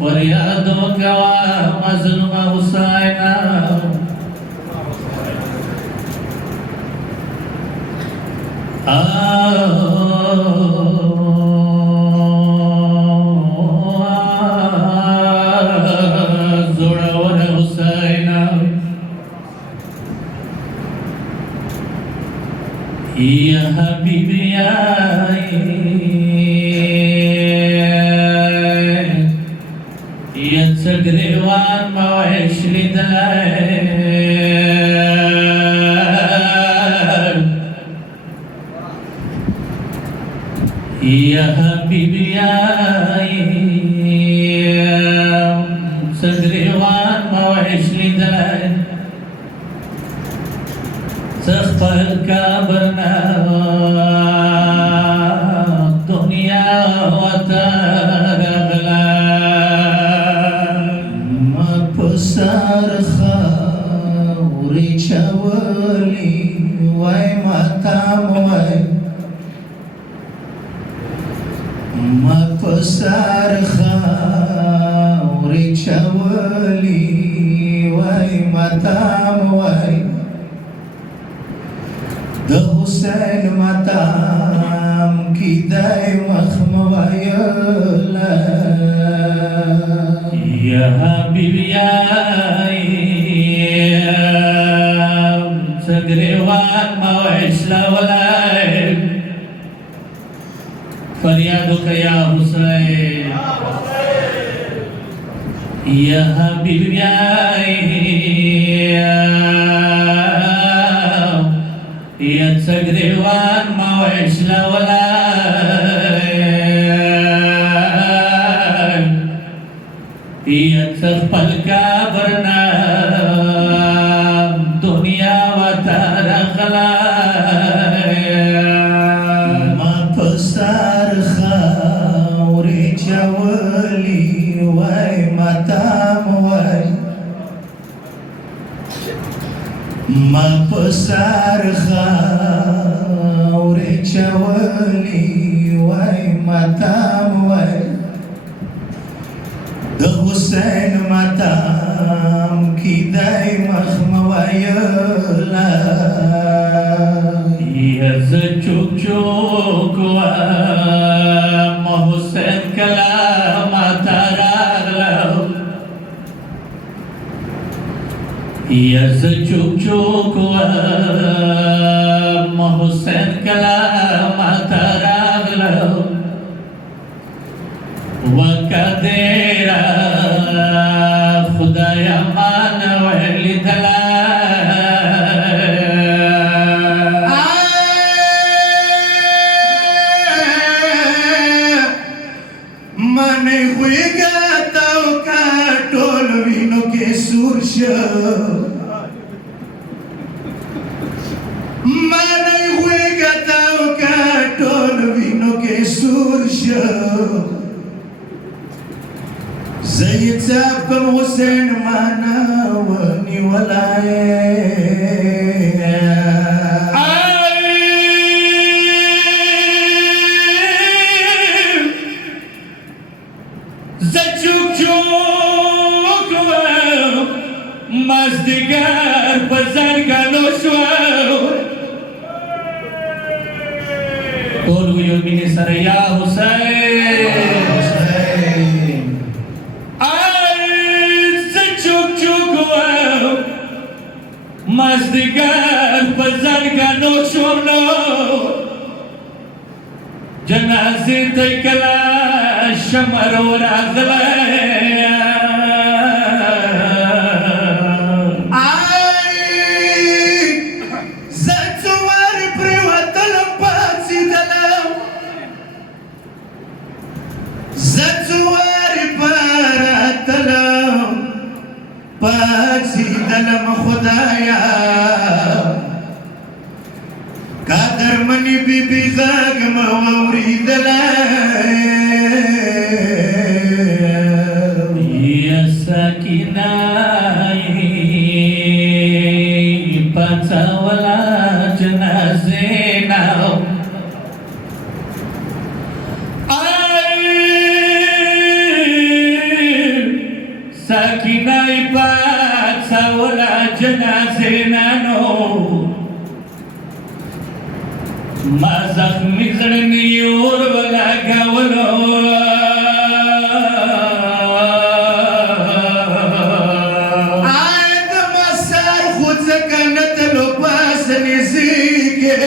فریادك ومظلوم حسینا زوڑور حسینا یا حبیبی يتقريوان ما وعيش لدلال يا حبيبي يا تقريوان ما وعيش لدلال تخطى الكابرنا الدنيا وتغلى سرخا وري چاولي وای ماتام وای ما پسرخا وري چاولي وای ماتام وای د حسین ماتام کی دای مخم وایلا يا حبيبي يا تقريوان ما وعيش لا ولا فريادك يا حسين يا حبيبي يا تقريوان ما وعيش لا ولا يتخبل كابرنا دنيا وترخلا ما پسر خاوري چاولي وای ماتام وای ما پسر خاوري چاولي وای ماتام وای د حسین ماتام کی دای مخم وایلا يز چوک چوک ما حسین کلام تراغلو يز چوک چوک ما حسین کلام تراغلو وكديرا خدايا مان وعلي دلال من خویگا تاو کا ټول وینو کې سور شو من خویگا تاو کا ټول وینو کې سور شو زید صاحب کم حسین مانا ونی ولائے زچوک چوک مازدیگر بزرگانو شو ټول ویو مینې سره یا حسین مازدیگر بزرگانو شوم نو جنازې ته کله شمر ورغلی زه څو وارې پرېوتلم پاڅېدلم زه څو وارې پرتلم پاڅېدلم خدایا قادر منی بی بی غاگ ما ووریدلای جنازه نانو ما زخمی زړنی اور ولګولو آد مسار خود زکنت لو پاس نزیگه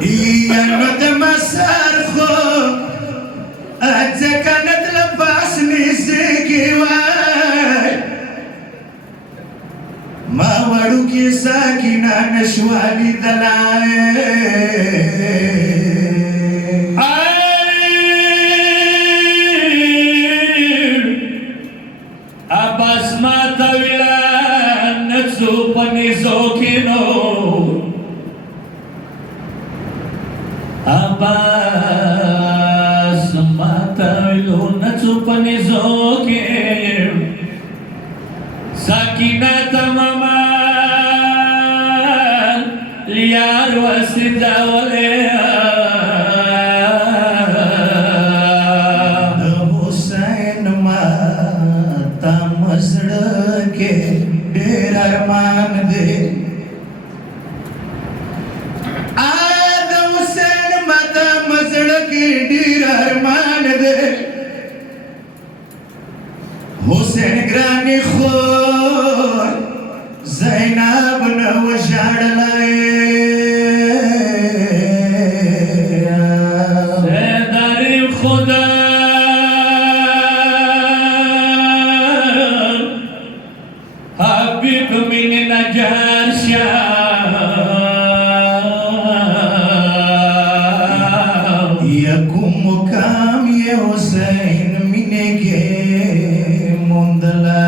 یانو د مسار خود زکنت لو پاس نزیگه وای ما وړو کې ساکینه نشوالي دلای Abbas mata wila natsu panizo kino Abbas mata wila natsu panizo kino Sakinata mama liyar wasida walea Hussain माता मसड़ के ढेर अरमान दे आद हुसैन माता मसड़ के ढेर अरमान दे हुसैन ग्रानी खोर ज़ैनब न वशाड़ लाए Sedari Khuda Habib min Najar Shah यकुम काम ये हुसैन मिने के मुंदला